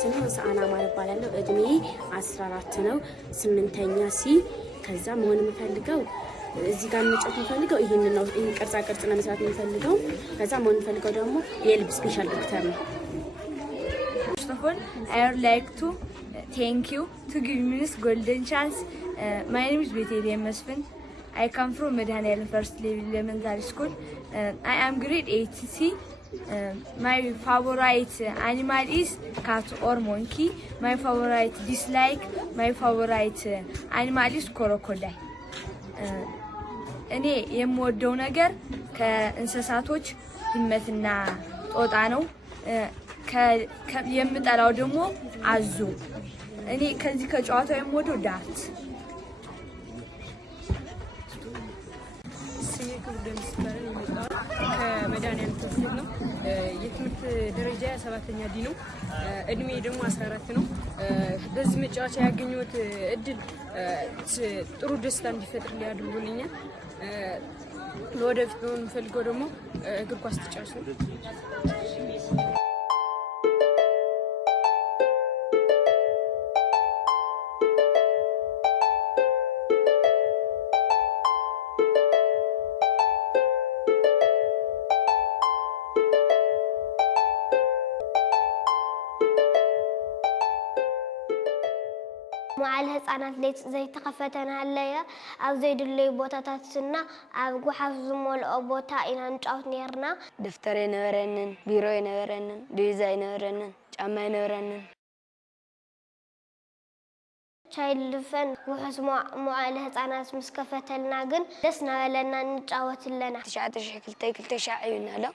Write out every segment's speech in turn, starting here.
ስሙ ሰአና ማለት ባላለው እድሜ 14 ነው 8ኛ ሲ ከዛ መሆን የምፈልገው እዚህ ጋር መጫወት የምፈልገው ይሄንን ነው ይሄን ቅርጻ ቅርጽ ነው መስራት የምፈልገው ከዛ መሆን የምፈልገው ደግሞ የልብ ስፔሻል ዶክተር ነው First of all, I would like to thank you to give me this golden chance. My name is Betelia Mesfin. I come from Medhanel First Level Elementary School. I am grade 8C. My favorite animal is cat or monkey. My favorite dislike, my favorite animal is crocodile. እኔ የምወደው ነገር ከእንስሳቶች ድመትና ጦጣ ነው የምጠላው ደግሞ አዞ እኔ ከዚህ ከጨዋታው የምወደው ዳርት ከመዳንያን ትምህርት ነው የትምህርት ደረጃ 7ኛ ዲ ነው እድሜ ደግሞ 14 ነው በዚህ መጫወቻ ያገኘሁት እድል ጥሩ ደስታ እንዲፈጥር ሊያደርጉልኛል ለወደፊት የምፈልገው ደግሞ እግር ኳስ ተጫዋች ነው معال هسانات ليت زي تخفتنا هليا أو زي دللي بوتاتاتنا أو حافظ مول أو بوتا إن نجاوت نيرنا دفتري نورنن بيروي نورنن ديزاين نورنن جامعي نورنن شاي لفن وحس معال هسانات مسكفتلنا جن دسنا لنا نجاوت لنا تشعت كلتي شاعينا لا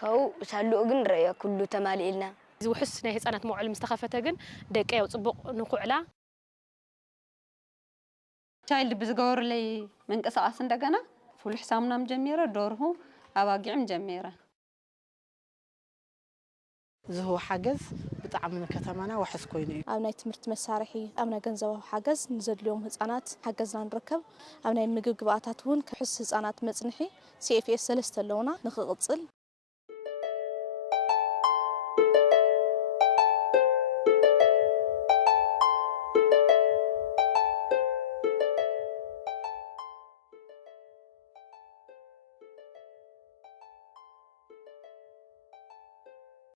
كو سالو جن رأي كله تمالي لنا وحسنا هسانات معال مستخفتة جن دقيقة وصبق نقعلا ቻይልድ ብዝገወር ላይ መንቀሳቀስ እንደገና ፉል ሒሳብናም ጀሚረ ዶርሁ አባጊዕም ጀሚረ ዝሁ ሓገዝ ብጣዕሚ ከተማና ወሕስ ኮይኑ እዩ ኣብ ናይ ትምህርቲ መሳርሒ ኣብ ናይ ገንዘብ ሓገዝ ንዘድልዮም ህፃናት ሓገዝና ንረከብ ኣብ ናይ ምግብ ግብኣታት እውን ክሕስ ህፃናት መጽንሒ CFS 3 ኣለውና ንኽቕጽል